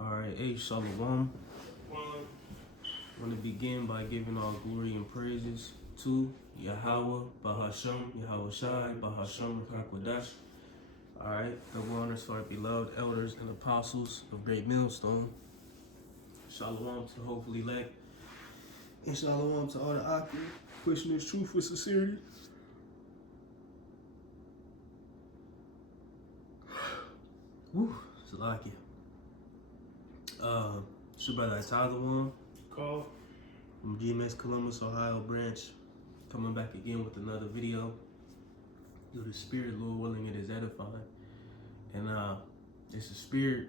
Alright, hey, Shalom. I want to begin by giving all glory and praises to Yahweh, Bahasham, Yahweh Shai, Bahasham, Kakwadash. Alright, double honors to our beloved elders and apostles of Great Millstone. Shalom to hopefully elect. And shalom to all the Aki, pushing this truth with sincerity. Woo, Salakia. It's your brother Atazawam. Call. From GMS Columbus, Ohio branch, coming back again with another video. Through the spirit, Lord willing, it is edifying. And it's a spirit,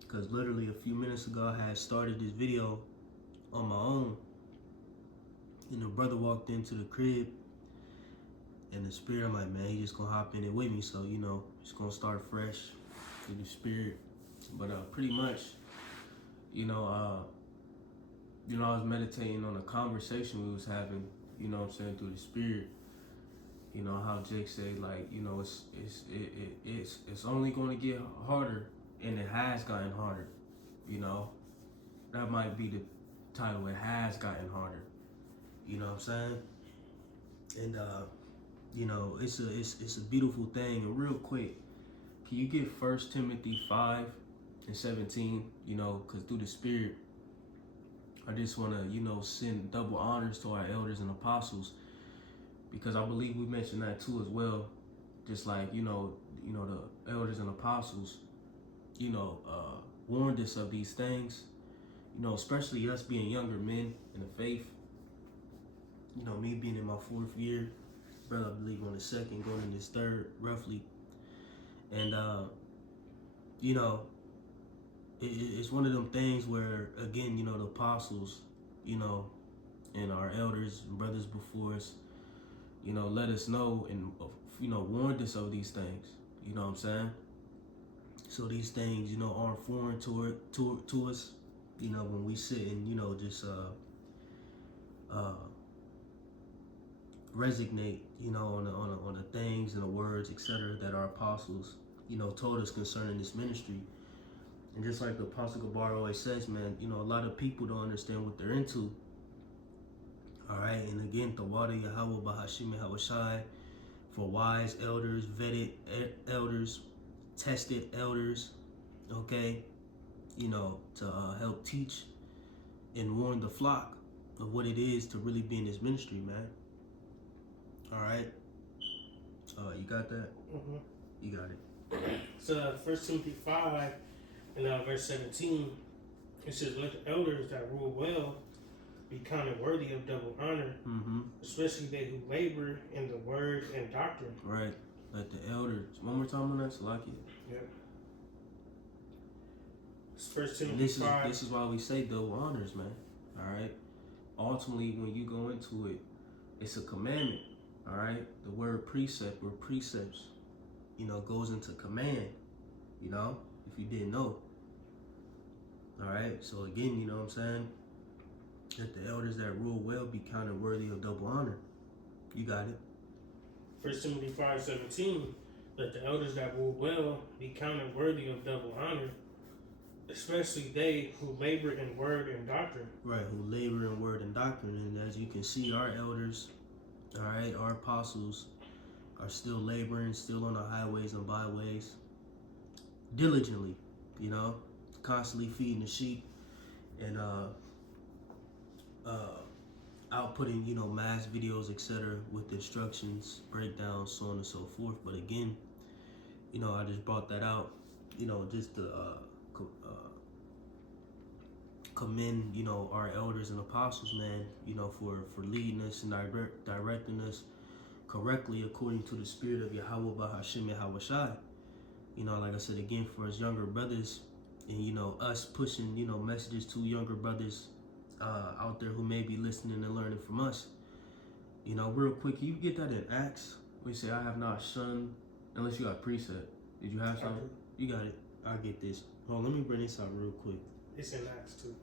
because literally a few minutes ago I had started this video on my own, and the brother walked into the crib, and the spirit, I'm like, man, he just gonna hop in it with me, so just gonna start fresh through the spirit. But pretty much, I was meditating on a conversation we was having, through the spirit. How Jake said, like, it's only going to get harder, and it has gotten harder. That might be the title. It has gotten harder. You know what I'm saying? And it's a beautiful thing. And real quick, can you get 1 Timothy 5:17? Because through the spirit, I just want to, send double honors to our elders and apostles, because I believe we mentioned that too as well. Just like, the elders and apostles, warned us of these things, especially us being younger men in the faith. Me being in my 4th year, brother, I believe on the 2nd, going in this 3rd, roughly. And, it's one of them things where, again, the apostles, and our elders and brothers before us, let us know and, warned us of these things. You know what I'm saying? So these things, aren't foreign to us, when we sit and, just resignate, on the things and the words, etc., that our apostles, told us concerning this ministry. And just like the Apostle Gabar always says, man, a lot of people don't understand what they're into. All right, and again, Tawada Yahweh Bahashim Yahweh Shai, for wise elders, vetted elders, tested elders, okay, to help teach and warn the flock of what it is to really be in this ministry, man. All right, you got that? Mm-hmm. You got it. So 1 Timothy 5 and verse 17, it says, "Let the elders that rule well be counted worthy of double honor, especially they who labor in the word and doctrine." Right. Let the elders. One more time on that, Salakia. Yep. It's 1 Timothy 5. This is why we say double honors, man. All right. Ultimately, when you go into it, it's a commandment. All right. The word precept or precepts, goes into command. If you didn't know. All right. So again, you know what I'm saying? Let the elders that rule well be counted worthy of double honor. You got it. 1 Timothy 5:17, "Let the elders that rule well be counted worthy of double honor, especially they who labor in word and doctrine." Right, who labor in word and doctrine. And as you can see, our elders, all right, our apostles are still laboring, still on the highways and byways, diligently, constantly feeding the sheep and outputting, mass videos, etc., with instructions, breakdowns, so on and so forth. But again, I just brought that out, just to commend, our elders and apostles, man, for leading us and directing us correctly according to the spirit of Yahweh Bahashim Yahweh Shai. Like I said again, for us younger brothers and, us pushing, messages to younger brothers out there who may be listening and learning from us. Real quick, can you get that in Acts? We say, "I have not shunned," unless you got precept. Did you have something? You got it. I'll get this. Hold on, let me bring this out real quick. It's in Acts too.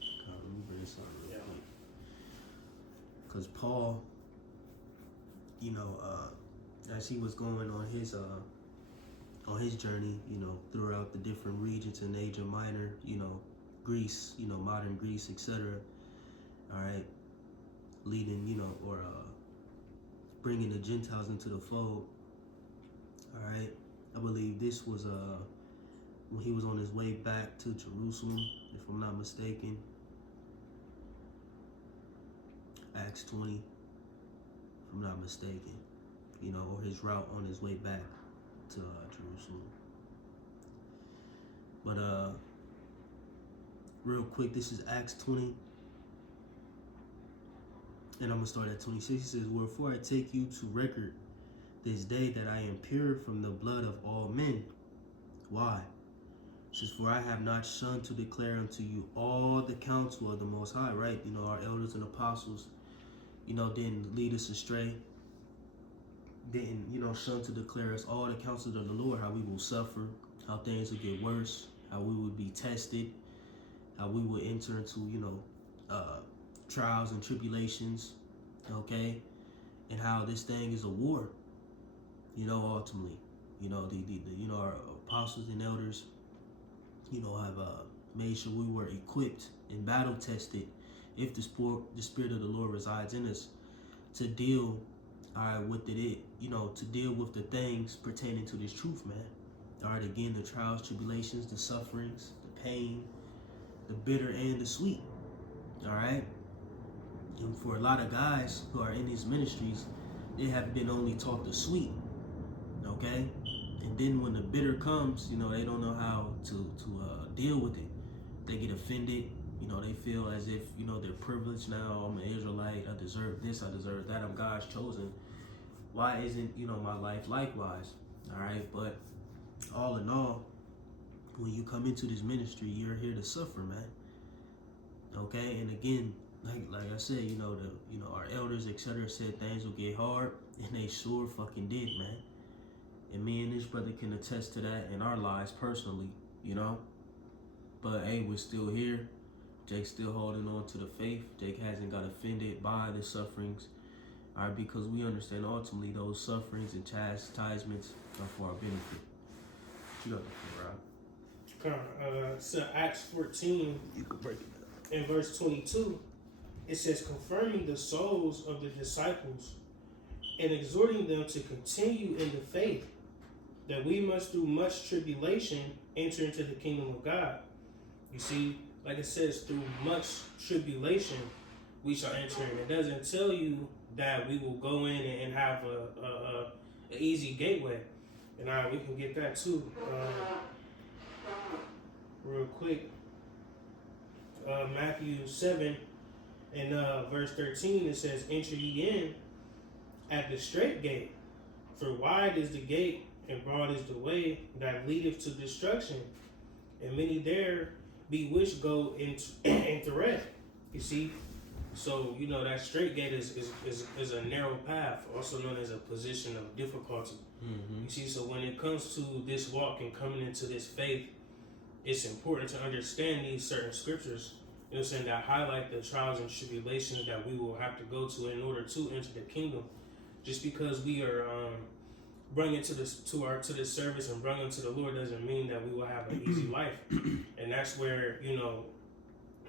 Let me bring this out real quick. Because Paul, as he was going on his journey, throughout the different regions in Asia Minor, Greece, modern Greece, etc. All right, leading, or bringing the Gentiles into the fold. All right, I believe this was when he was on his way back to Jerusalem, if I'm not mistaken. Acts 20, if I'm not mistaken, or his route on his way back to Jerusalem. But real quick, this is Acts 20, and I'm gonna start at 26. He says, "Wherefore I take you to record this day that I am pure from the blood of all men." Why? It says, "For I have not shunned to declare unto you all the counsel of the Most High," right? Our elders and apostles, didn't lead us astray. Didn't, shun to declare us all the counsels of the Lord, how we will suffer, how things will get worse, how we would be tested, how we would enter into, trials and tribulations, okay? And how this thing is a war, ultimately. Our apostles and elders, have made sure we were equipped and battle tested if the Spirit of the Lord resides in us to deal with it, to deal with the things pertaining to this truth, man. All right, again, the trials, tribulations, the sufferings, the pain, the bitter and the sweet. All right. And for a lot of guys who are in these ministries, they have been only taught the sweet. Okay. And then when the bitter comes, they don't know how to deal with it. They get offended. They feel as if, they're privileged now. I'm an Israelite. I deserve this. I deserve that. I'm God's chosen. Why isn't, my life likewise? All right. But all in all, when you come into this ministry, you're here to suffer, man. Okay. And again, like I said, our elders, etc., said things will get hard, and they sure fucking did, man. And me and this brother can attest to that in our lives personally, But hey, we're still here. Jake's still holding on to the faith. Jake hasn't got offended by the sufferings, all right, because we understand ultimately those sufferings and chastisements are for our benefit. You got the floor, Rob. So Acts 14, You can break it down. in verse 22, it says, "Confirming the souls of the disciples and exhorting them to continue in the faith, that we must through much tribulation enter into the kingdom of God." You see, like it says, through much tribulation we shall enter in. It doesn't tell you that we will go in and have a easy gateway. And we can get that too. Real quick. Matthew 7 and verse 13, it says, "Enter ye in at the straight gate, for wide is the gate and broad is the way that leadeth to destruction, and many there be which go into it." You see, so that straight gate is a narrow path, also known as a position of difficulty. Mm-hmm. You see, so when it comes to this walk and coming into this faith, it's important to understand these certain scriptures, that highlight the trials and tribulations that we will have to go to in order to enter the kingdom. Just because we are brought into this service and brought into the Lord doesn't mean that we will have an easy life. And that's where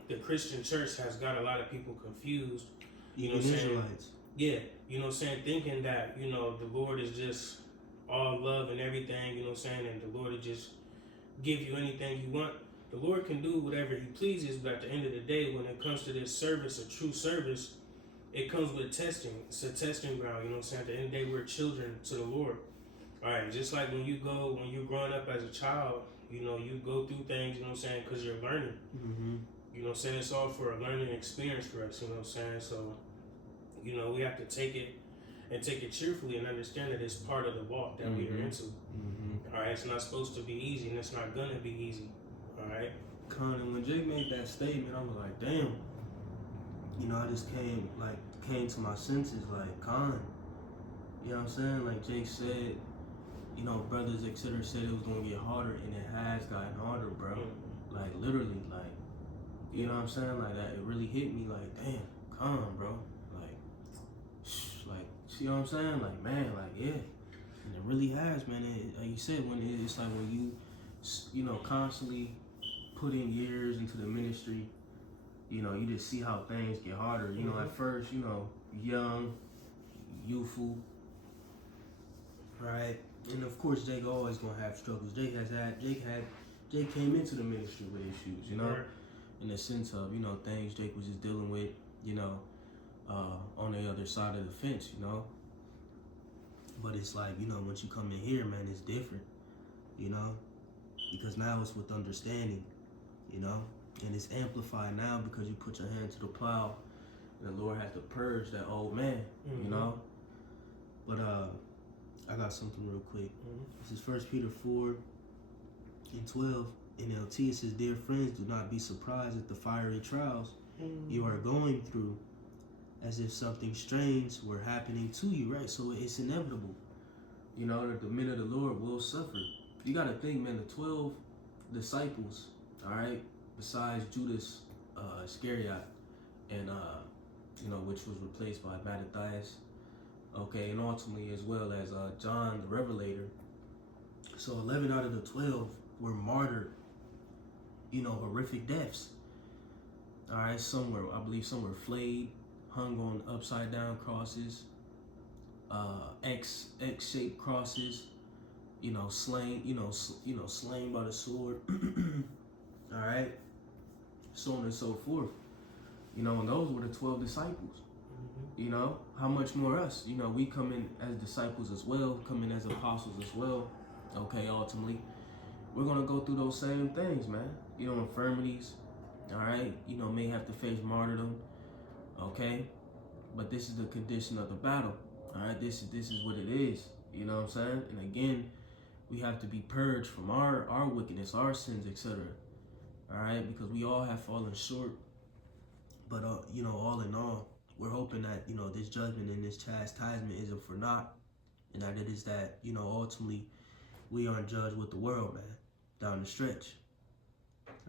the Christian church has got a lot of people confused. Israelites. Yeah, thinking that the Lord is just all love and everything. And the Lord will just give you anything you want. The Lord can do whatever He pleases, but at the end of the day, when it comes to this service, a true service, it comes with testing. It's a testing ground. At the end of the day, we're children to the Lord. All right, just like when you're growing up as a child, you go through things, because you're learning. Mm-hmm. It's all for a learning experience for us, So, we have to take it cheerfully and understand that it's part of the walk that we are into. Mm-hmm. All right, it's not supposed to be easy, and it's not gonna be easy. All right. And when Jake made that statement, I was like, damn. I just came to my senses, like, Con. You know what I'm saying? Like Jake said, brothers, etc., said it was gonna get harder, and it has gotten harder, bro. Mm-hmm. Like, literally, like, you know what I'm saying? Like, that, it really hit me, like, damn, Con, bro. Like, see what I'm saying? Like, man, like, yeah. And it really has, man. Like you said, it's like when you know, constantly put in years into the ministry, you know, you just see how things get harder. You know, at first, you know, young, youthful, right? And of course, Jake always gonna have struggles. Jake came into the ministry with issues, you know, Right. in the sense of, you know, things Jake was just dealing with, you know, on the other side of the fence, you know. But it's like, you know, once you come in here, man, it's different, you know, because now it's with understanding, you know, and it's amplified now because you put your hand to the plow, and the Lord has to purge that old man, you know. But I got something real quick. This is 1 Peter 4:12 NLT. It says, "Dear friends, do not be surprised at the fiery trials you are going through, as if something strange were happening to you," right? So it's inevitable, you know, that the men of the Lord will suffer. You got to think, man, the 12 disciples, all right, besides Judas Iscariot, and you know, which was replaced by Mattathias, okay, and ultimately as well as John the Revelator. So 11 out of the 12 were martyred, you know, horrific deaths. All right, I believe some were flayed, hung on upside down crosses, X-shaped crosses, you know, slain, slain by the sword. All right, so on and so forth. You know, and those were the 12 disciples. You know, how much more us? You know, we come in as disciples as well, come in as apostles as well. Okay, ultimately, we're gonna go through those same things, man. You know, infirmities. All right, you know, may have to face martyrdom. Okay, but this is the condition of the battle. All right, this is what it is. You know what I'm saying? And again, we have to be purged from our wickedness, our sins, etc. All right, because we all have fallen short. But you know, all in all, we're hoping that, you know, this judgment and this chastisement isn't for naught, and that it is that, you know, ultimately we aren't judged with the world, man, down the stretch.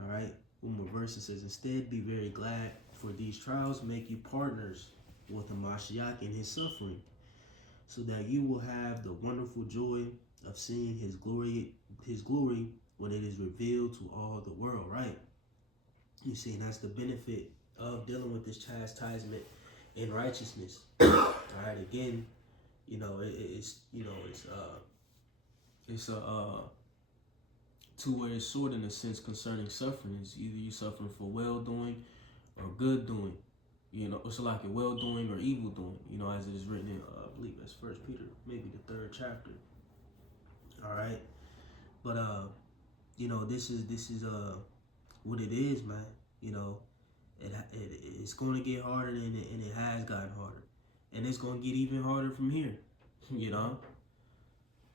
All right, one more verse, it says, "Instead, be very glad, for these trials make you partners with the Mashiach in his suffering, so that you will have the wonderful joy of seeing his glory when it is revealed to all the world," right? You see, and that's the benefit of dealing with this chastisement in righteousness. All right, again, you know, it's a two-way sword in a sense concerning suffering. It's either you suffering for well-doing or good doing. You know, it's like a well-doing or evil doing. You know, as it is written in, I believe that's 1 Peter, maybe the 3rd chapter. All right, but you know, this is what it is, man. You know, it's going to get harder, and it has gotten harder, and it's going to get even harder from here. You know,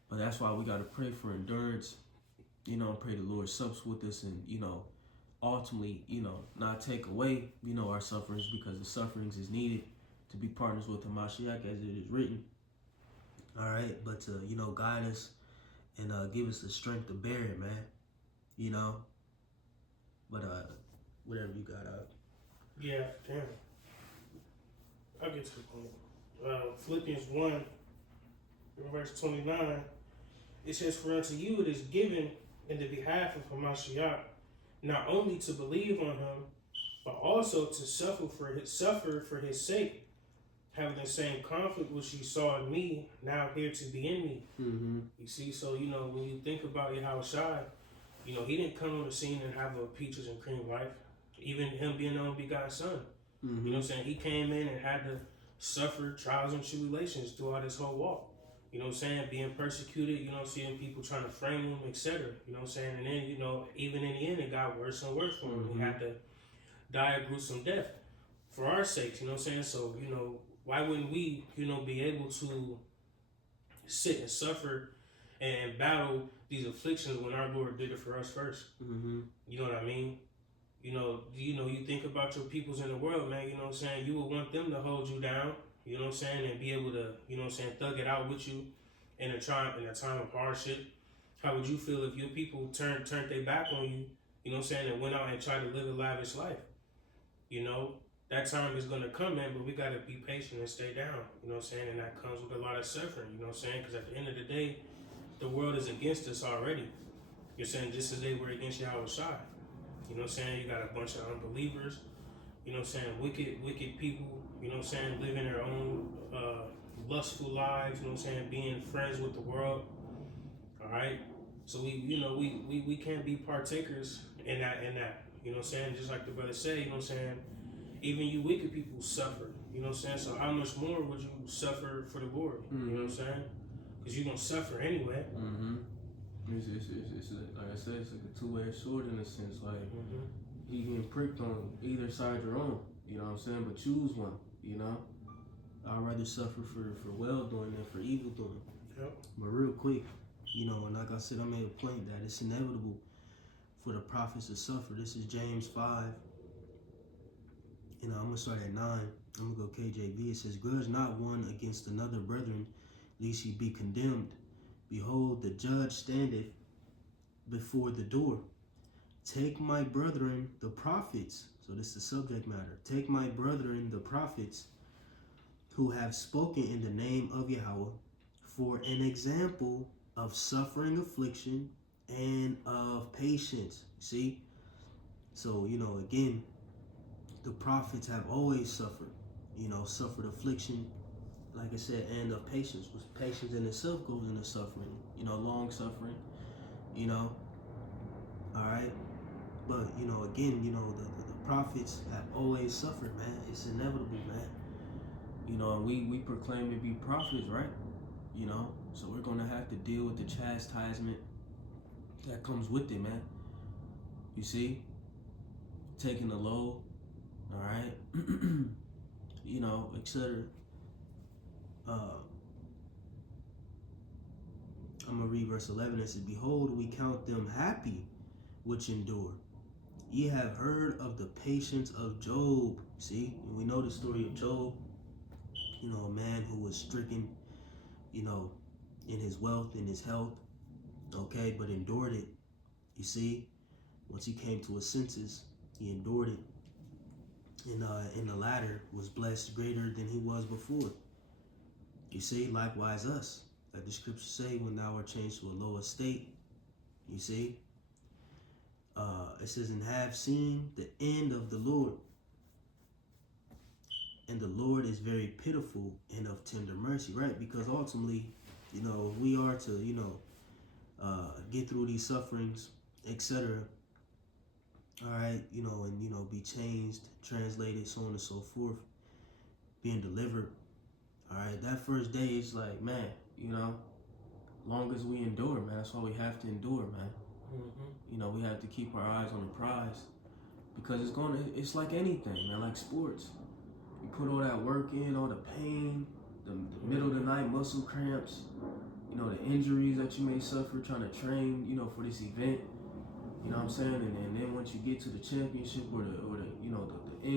but that's why we got to pray for endurance. You know, pray the Lord sups with us, and, you know, ultimately, you know, not take away, you know, our sufferings, because the sufferings is needed to be partners with the Mashiach, as it is written. All right, but to, you know, guide us and give us the strength to bear it, man. You know, but whatever you got up. Yeah, damn. I'll get to the point. Philippians 1, verse 29, it says, "For unto you it is given in the behalf of Hamashiach, not only to believe on him, but also to suffer for his sake, having the same conflict which you saw in me, now here to be in me." You see, so, you know, when you think about Yahushua, you know, he didn't come on the scene and have a peaches and cream life. Even him being the only begotten son. You know what I'm saying? He came in and had to suffer trials and tribulations throughout his whole walk. You know what I'm saying? Being persecuted, you know, seeing people trying to frame him, etc. You know what I'm saying? And then, you know, even in the end, it got worse and worse for him. He had to die a gruesome death for our sakes, you know what I'm saying? So, you know, why wouldn't we, you know, be able to sit and suffer and battle these afflictions when our Lord did it for us first? You know what I mean? You know, you think about your peoples in the world, man, you know what I'm saying? You would want them to hold you down, you know what I'm saying, and be able to, you know what I'm saying, thug it out with you in a time of hardship. How would you feel if your people turned their back on you, you know what I'm saying, and went out and tried to live a lavish life? You know, that time is gonna come, man. But we gotta be patient and stay down. You know what I'm saying? And that comes with a lot of suffering. You know what I'm saying? Because at the end of the day, the world is against us already. You're saying just as they were against Yahweh Shai. You know what I'm saying? You got a bunch of unbelievers. You know what I'm saying? Wicked people. You know what I'm saying? Living their own lustful lives. You know what I'm saying? Being friends with the world. All right. So we can't be partakers in that. You know what I'm saying? Just like the brother said. You know what I'm saying? Even you wicked people suffer. You know what I'm saying? So how much more would you suffer for the Lord? Mm-hmm. You know what I'm saying? Because you're gonna suffer anyway. Mm-hmm. It's like I said, it's like a two-edged sword in a sense. Like you getting pricked on either side you're on. You know what I'm saying? But choose one. You know, I'd rather suffer for well doing than for evil doing. Yep. But real quick, you know, and like I said, I made a point that it's inevitable for the prophets to suffer. This is James 5. You know, I'm gonna start at 9. I'm gonna go KJV. It says, "Grudge not one against another, brethren, lest ye be condemned. Behold, the judge standeth before the door. Take my brethren, the prophets," so this is the subject matter. "Take my brethren, the prophets, who have spoken in the name of Yahweh, for an example of suffering, affliction, and of patience." See? So, you know, again, the prophets have always suffered. You know, suffered affliction, like I said, and of patience. Which patience in itself goes into suffering. You know, long suffering. You know, all right. But you know, again, you know, the prophets have always suffered, man. It's inevitable, man. You know, and we proclaim to be prophets, right? You know, so we're gonna have to deal with the chastisement that comes with it, man. You see, taking the load, all right, you know, etc. I'm gonna read verse 11. It says, "Behold, we count them happy which endure. Ye have heard of the patience of Job." See, we know the story of Job. You know, a man who was stricken, you know, in his wealth, in his health, okay, but endured it. You see, once he came to his senses, he endured it. And in the latter was blessed greater than he was before. You see, likewise us. Like the scriptures say, when thou art changed to a lower state, you see, it says, "And have seen the end of the Lord. And the Lord is very pitiful and of tender mercy," right? Because ultimately, you know, we are to, you know, get through these sufferings, etc. All right, you know, and, you know, be changed, translated, so on and so forth, being delivered. All right, that first day is like, man, you know, long as we endure, man, that's why we have to endure, man. You know, we have to keep our eyes on the prize, because it's like anything, man, like sports. You put all that work in, all the pain, the middle of the night muscle cramps, you know, the injuries that you may suffer trying to train, you know, for this event. You know what I'm saying? And then once you get to the championship or the you know, the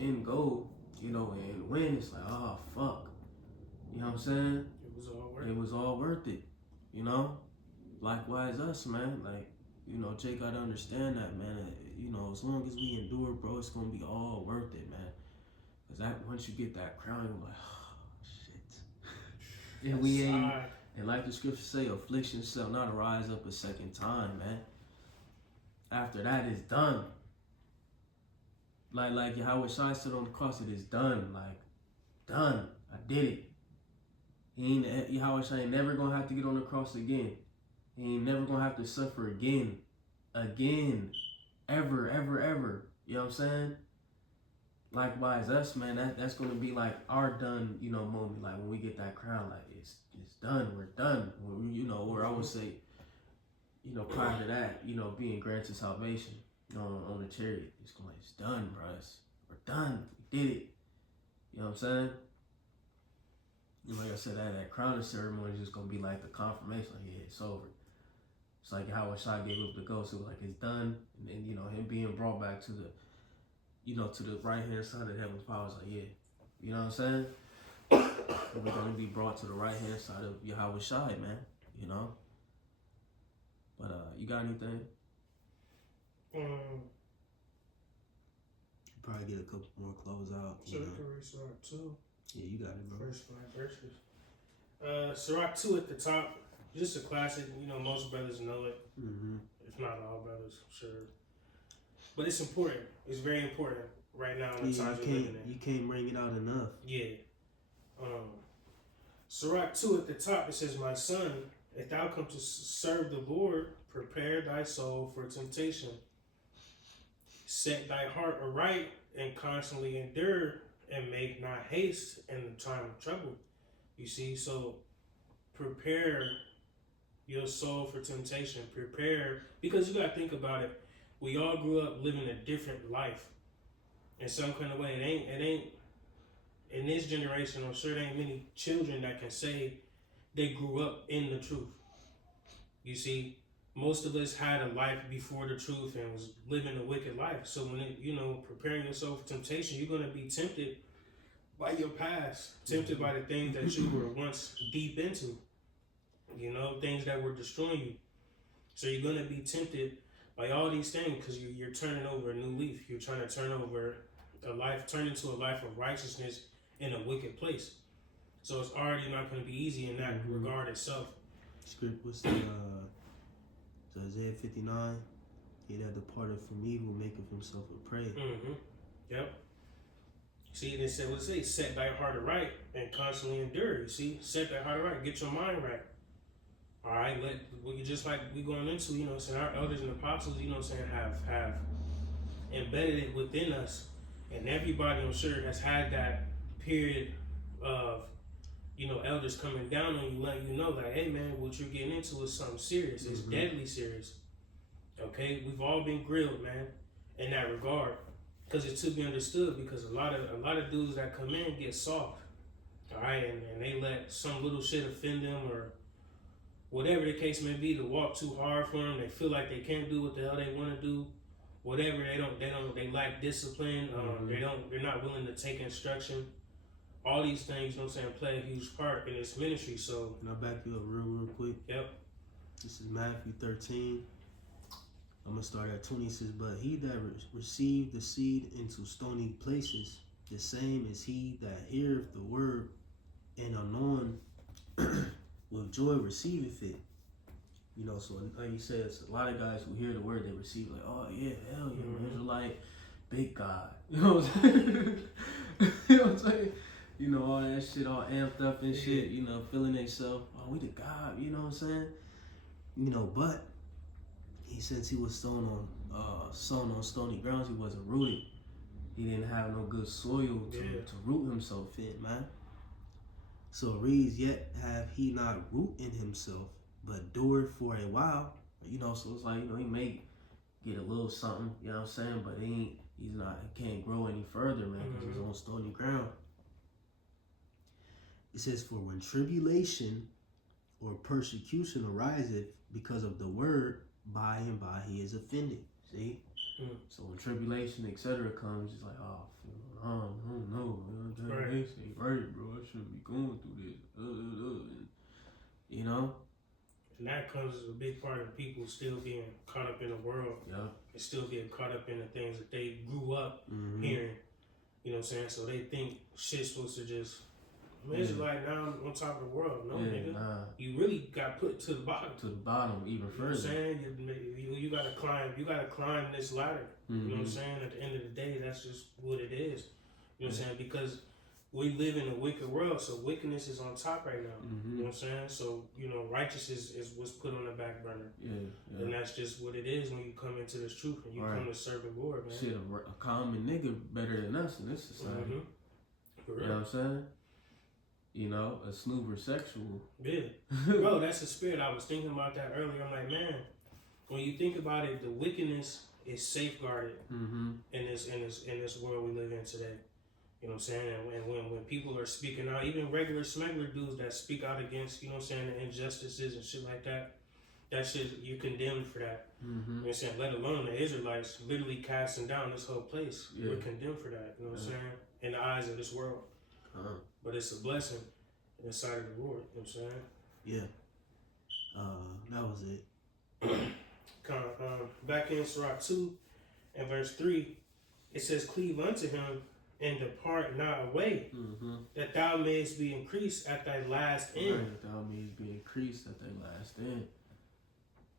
end goal, you know, and win, it's like, oh fuck. You know what I'm saying? It was all worth it. You know? Likewise us, man. Like, you know, Jake gotta understand that, man. You know, as long as we endure, bro, it's gonna be all worth it, man. Cause that once you get that crown, you're like, oh shit. And we ain't, and like the scriptures say, affliction shall not arise up a second time, man. After that, it's done. Like Yahweh Shai said on the cross, it is done. Like, done. I did it. Yahweh Shai ain't never gonna have to get on the cross again. He ain't never gonna have to suffer again. Again. Ever, ever, ever. You know what I'm saying? Likewise, us, man, that's gonna be like our done, you know, moment. Like when we get that crown, like it's done. We're done. You know, or I would say, you know, prior to that, you know, being granted salvation, you know, on the chariot, it's done, bro. We're done. We did it. You know what I'm saying? And like I said, that crowning ceremony is just gonna be like the confirmation. Like, yeah, it's over. It's like how Shai gave up the ghost. It was like it's done, and then, you know, him being brought back to the, you know, to the right hand side of the heaven's power. It's like, yeah, you know what I'm saying? We're gonna be brought to the right hand side of Yahweh Shai, man. You know. But you got anything? probably get a couple more close out. So we can read Sirach 2. Yeah, you got it, bro. First 5 verses. Sirach 2 at the top. Just a classic. You know, most brothers know it. Mm-hmm. If not all brothers, I'm sure. But it's important. It's very important right now in the times we're living in. You can't bring it out enough. Yeah. Sirach 2 at the top, it says, "My son, if thou come to serve the Lord, prepare thy soul for temptation. Set thy heart aright and constantly endure, and make not haste in the time of trouble." You see, so prepare your soul for temptation. Prepare, because you got to think about it. We all grew up living a different life in some kind of way. It ain't in this generation, I'm sure there ain't many children that can say they grew up in the truth. You see, most of us had a life before the truth and was living a wicked life. So when preparing yourself for temptation, you're going to be tempted by your past, tempted by the things that you were once deep into, things that were destroying you. So you're going to be tempted by all these things because you're turning over a new leaf. You're trying to turn over turn into a life of righteousness in a wicked place. So it's already not going to be easy in that regard itself. Script was Isaiah 59. He that departed from evil maketh himself a prey. Yep. See, it said, what it say? Set thy heart aright and constantly endure. You see, set thy heart aright. Get your mind right. All right, just like we going into, our elders and apostles, have embedded it within us, and everybody, I'm sure, has had that period of, elders coming down on you, letting you know, like, hey man, what you're getting into is something serious. It's deadly serious. Okay, we've all been grilled, man, in that regard, because it's to be understood. Because a lot of dudes that come in get soft, all right, and they let some little shit offend them or whatever the case may be, to walk too hard for them. They feel like they can't do what the hell they want to do. Whatever, they lack discipline. They're not willing to take instruction. All these things, play a huge part in this ministry. So, can I back you up real quick? Yep. This is Matthew 13. I'm gonna start at 20. It says, "But he that received the seed into stony places, the same is he that heareth the word, and anon with joy receiveth it." So like you said, it's a lot of guys who hear the word, they receive like, oh yeah, hell yeah, Israelite, big God. You know what I'm saying? You know what I'm saying? All that shit all amped up and shit, feeling themselves, oh, we the God, you know what I'm saying? But since he was sown on stony grounds, he wasn't rooted. He didn't have no good soil to root himself in, man. So it reads, "Yet have he not root in himself, but endured for a while." So it's like, he may get a little something, you know what I'm saying? But he can't grow any further, man, because he's on stony ground. It says, "For when tribulation or persecution ariseth because of the word, by and by he is offended." See? So when tribulation, etc. comes, it's like, oh, I don't know. Right. This ain't right, bro. I shouldn't be going through this. And that comes as a big part of people still being caught up in the world. Yeah. And still being caught up in the things that they grew up hearing. You know what I'm saying? So they think shit's supposed to just, Israelite now I'm on top of the world. No, nigga. Nah. You really got put to the bottom. To the bottom, even further. You know what I'm saying? You gotta climb this ladder. You know what I'm saying? At the end of the day, that's just what it is. You know what I'm saying? Because we live in a wicked world, so wickedness is on top right now. You know what I'm saying? So, righteousness is what's put on the back burner. Yeah. And that's just what it is when you come into this truth and you come to serve the Lord, man. Shit, a common nigga better than us in this society. For real. You know what I'm saying? A snoober sexual. Yeah. Bro, that's the spirit. I was thinking about that earlier. I'm like, man, when you think about it, the wickedness is safeguarded in this world we live in today. You know what I'm saying? And when people are speaking out, even regular smuggler dudes that speak out against, the injustices and shit like that, that shit, you're condemned for that. You know what I'm saying? Let alone the Israelites literally casting down this whole place. Yeah. We're condemned for that. You know what I'm saying? In the eyes of this world. But it's a blessing in the sight of the Lord. You know what I'm saying? Yeah. That was it. Back in Sirach 2 and verse 3, it says, cleave unto him and depart not away, that thou mayest be increased at thy last end. Right, that thou mayest be increased at thy last end.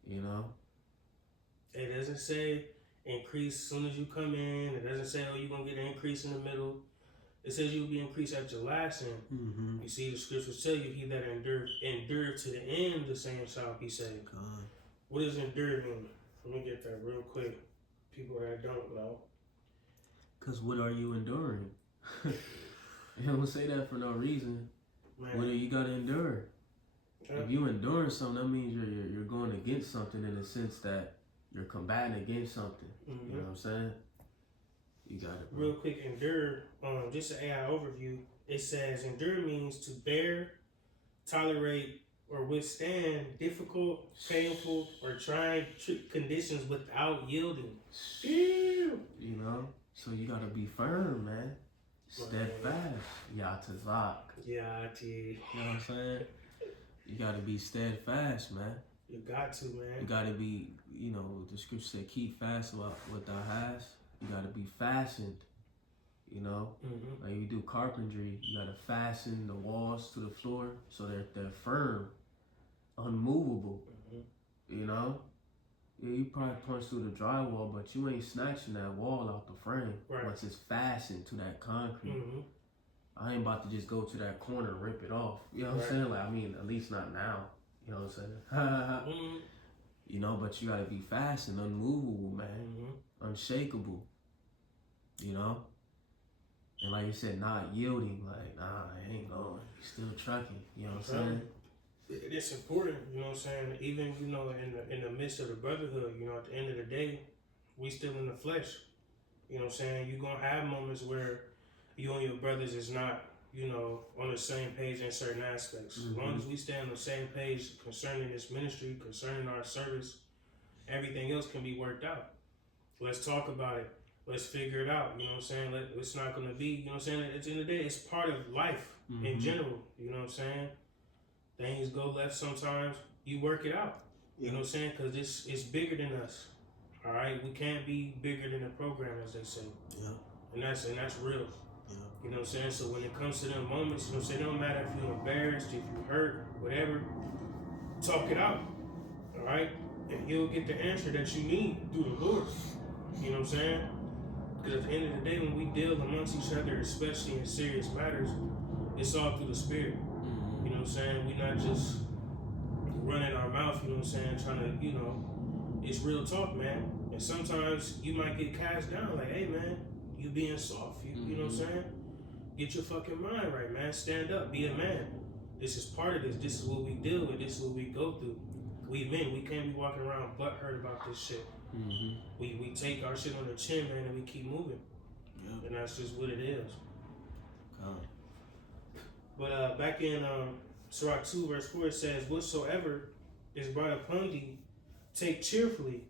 You know? It doesn't say increase as soon as you come in. It doesn't say, oh, you're going to get an increase in the middle. It says you'll be increased at your last end. You see, the scriptures tell you, he that endure to the end, the same shall be saved. God. What does endure mean? Let me get that real quick. People that don't know. Because what are you enduring? You don't say that for no reason. Man. What do you got to endure? Yeah. If you enduring something, that means you're going against something in the sense that you're combating against something. You know what I'm saying? You got it, bro. Real quick, endure, just an AI overview. It says endure means to bear, tolerate, or withstand difficult, painful, or trying conditions without yielding. You know? So you got to be firm, man. Steadfast. Yatazak. Yeah, You know what I'm saying? You got to be steadfast, man. You got to, man. You got to be, you know, the scripture said, keep fast what thou hast. You got to be fastened, you know? Like you do carpentry, you got to fasten the walls to the floor so they're firm, unmovable, you know? Yeah, you probably punch through the drywall, but you ain't snatching that wall out the frame once it's fastened to that concrete. I ain't about to just go to that corner and rip it off. You know what I'm saying? Like, I mean, at least not now. You know what I'm saying? You know, but you gotta be fastened, unmovable, man. Unshakable. You know? And like you said, not yielding. Like, nah, I ain't going. You still trucking. You know what I'm saying? It's important, you know what I'm saying? Even, you know, in the midst of the brotherhood, you know, at the end of the day, we still in the flesh. You know what I'm saying? You're going to have moments where you and your brothers is not, you know, on the same page in certain aspects. As long as we stay on the same page concerning this ministry, concerning our service, everything else can be worked out. Let's talk about it. Let's figure it out. You know what I'm saying? It's not going to be, you know what I'm saying? At the end of the day, it's part of life in general. You know what I'm saying? Things go left sometimes. You work it out. You know what I'm saying? Because it's bigger than us. All right? We can't be bigger than the program, as they say. Yeah. And that's real. Yeah. You know what I'm saying? So when it comes to them moments, you know what I'm saying? It don't matter if you're embarrassed, if you're hurt, whatever. Talk it out. All right? And you'll get the answer that you need through the Lord. You know what I'm saying? Because at the end of the day, when we deal amongst each other, especially in serious matters, it's all through the Spirit. You know what I'm saying? We're not just running our mouth, you know what I'm saying, trying to, you know, it's real talk, man. And sometimes you might get cast down, like, hey, man, you being soft, you know what I'm saying? Get your fucking mind right, man. Stand up, be a man. This is part of this. This is what we deal with. This is what we go through. We men, we can't be walking around butthurt about this shit. We take our shit on the chin, man, and we keep moving. Yeah. And that's just what it is. But back in Sirach 2, verse 4, it says, whatsoever is brought upon thee, take cheerfully,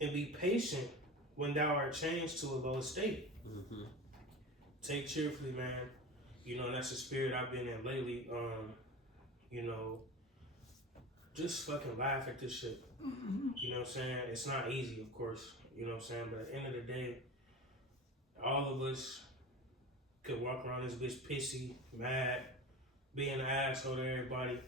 and be patient when thou art changed to a low estate. Take cheerfully, man. You know, that's the spirit I've been in lately. You know, just fucking laugh at this shit. You know what I'm saying? It's not easy, of course. You know what I'm saying? But at the end of the day, all of us could walk around this bitch pissy, mad, being an asshole to everybody,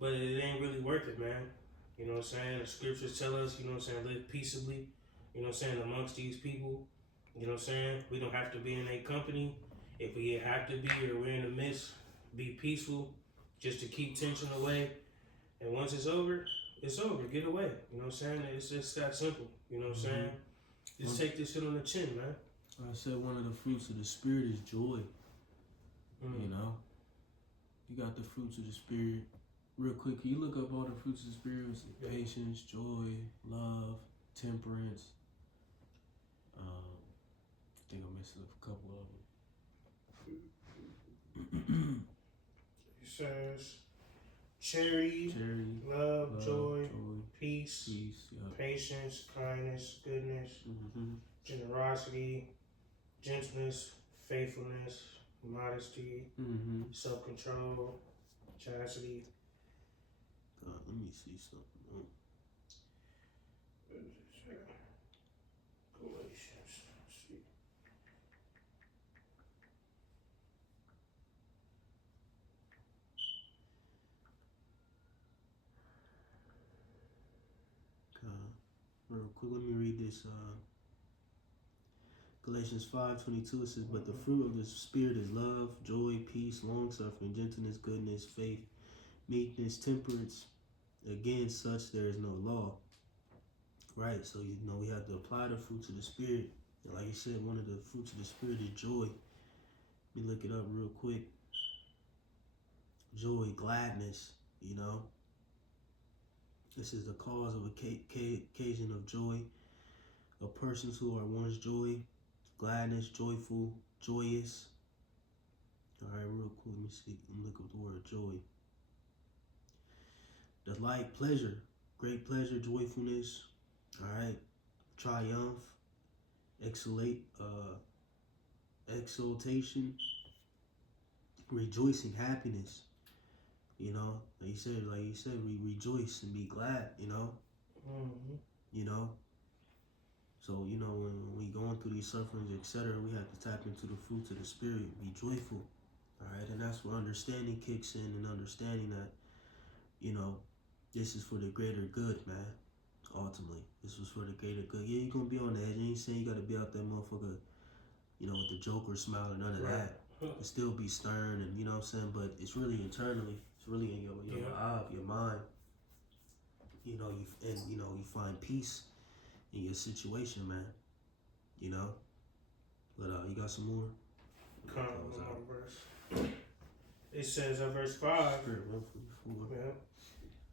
but it ain't really worth it, man. You know what I'm saying? The scriptures tell us, you know what I'm saying, live peaceably, you know what I'm saying, amongst these people. You know what I'm saying? We don't have to be in a company. If we have to be or we're in the midst, be peaceful, just to keep tension away. And once it's over, it's over. Get away. You know what I'm saying? It's just that simple. You know what I'm saying? Just take this shit on the chin, man. I said one of the fruits of the spirit is joy. You know? You got the fruits of the spirit. Real quick, can you look up all the fruits of the spirit? Patience, joy, love, temperance. I think I'm missing a couple of them. It says charity, love, joy, peace, patience, kindness, goodness, generosity, gentleness, faithfulness, modesty, self-control, chastity. Let me see something. Galatians. Let's see. real quick. Let me read this. Galatians 5:22. It says, "But the fruit of the Spirit is love, joy, peace, long suffering, gentleness, goodness, faith, meekness, temperance. Against such there is no law." Right. So we have to apply the fruits of the Spirit. And like you said, one of the fruits of the Spirit is joy. Let me look it up real quick. Joy, gladness. This is the cause of occasion of joy. Of persons who are one's joy, gladness, joyful, joyous. All right, real quick, let me see. I'm looking up the word joy. Delight, pleasure, great pleasure, joyfulness. All right, triumph, exultation, rejoicing, happiness. Like you said, we rejoice and be glad. So, when we going through these sufferings, etc., we have to tap into the fruits of the Spirit, be joyful, all right? And that's where understanding kicks in, and understanding that, this is for the greater good, man, ultimately. This was for the greater good. Yeah, you're going to be on the edge. I ain't saying you got to be out there, motherfucker, with the Joker smile or none of that. And still be stern, and, you know what I'm saying? But it's really internally. It's really in your eye, your mind. You find peace in your situation, man. But you got some more? Verse. It says in verse 5,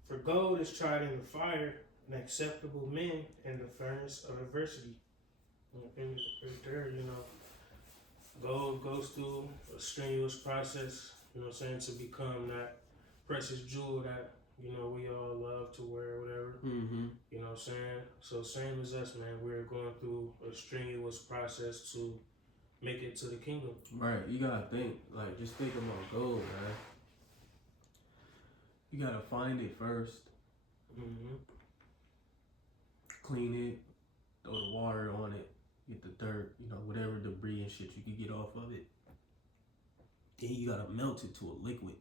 for gold is tried in the fire, and acceptable men in the furnace of adversity. And right there, gold goes through a strenuous process, to become that precious jewel that we all love to wear, whatever. Mm-hmm. You know what I'm saying? So same as us, man. We're going through a strenuous process to make it to the kingdom. Right. You gotta think, just think about gold, man. You gotta find it first. Mm-hmm. Clean it, throw the water on it, get the dirt, whatever debris and shit you can get off of it. Then you gotta melt it to a liquid.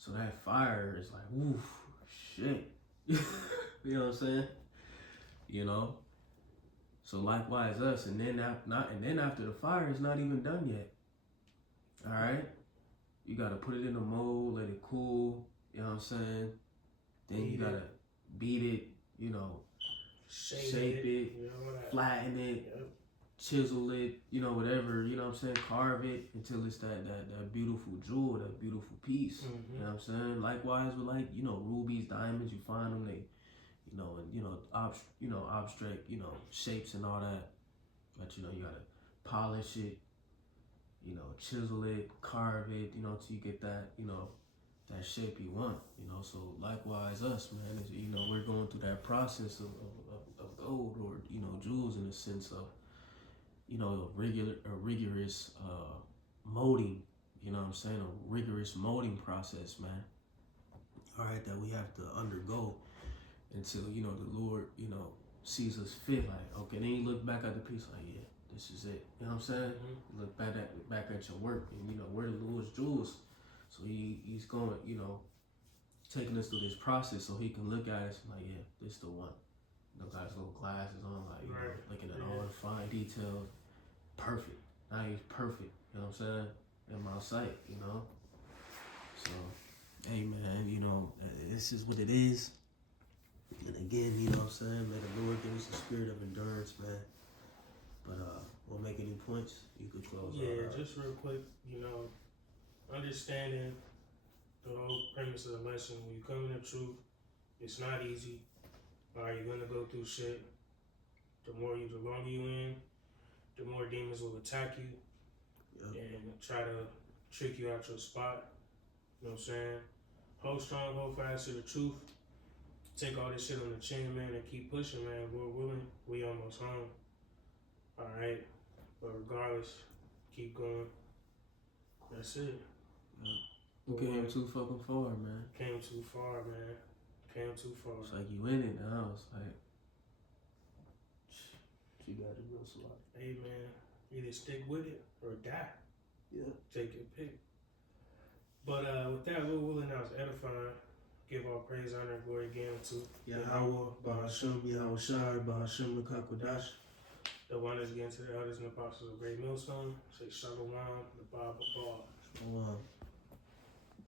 So that fire is like, woof, shit. You know what I'm saying? So likewise us, and then after the fire is not even done yet. All right, you gotta put it in a mold, let it cool. You know what I'm saying? Then you gotta beat it. Shape it, flatten it, chisel it, whatever, you know what I'm saying, carve it until it's that beautiful jewel, that beautiful piece. Mm-hmm. You know what I'm saying? Likewise with rubies, diamonds, you find them, they, abstract, shapes and all that. But you gotta polish it, chisel it, carve it, till you get that, that shape you want, So likewise us, man, is, we're going through that process of gold or, jewels in the sense of, a rigorous molding, you know what I'm saying? A rigorous molding process, man. All right, that we have to undergo until, the Lord, sees us fit. Like, okay, then you look back at the piece like, yeah, this is it. You know what I'm saying? Mm-hmm. Look back at your work and, we're the Lord's jewels. So he's going, taking us through this process so he can look at us and like, yeah, this is the one. Got his little glasses on, like, looking at all the fine details. Perfect. Now he's perfect. You know what I'm saying? In my sight, So, hey, man, this is what it is. And again, you know what I'm saying? May the Lord give us a spirit of endurance, man. But, we'll make any points. You could close. Yeah, just real quick, understanding the whole premise of the lesson. When you come in the truth, it's not easy. You're gonna go through shit. The longer you in, the more demons will attack you. Yep. And try to trick you out your spot. You know what I'm saying? Hold strong, hold fast to the truth. Take all this shit on the chin, man, and keep pushing, man. Lord willing, we almost home. Alright? But regardless, keep going. That's it. You came too fucking far, man. Came too far, man. Came too far. It's like you in it now. It's like, you got it real slow. Hey, man, either stick with it or die. Yeah. Take your pick. But with that, Lord willing, I was edifying. give all praise, honor, and glory again to Yahweh, Bahasham, Yahushai, Bahasham, Lukakwadash. the one is again to the elders and apostles of Great Millstone. Say Shalom, the Bible, Paul. Shalom.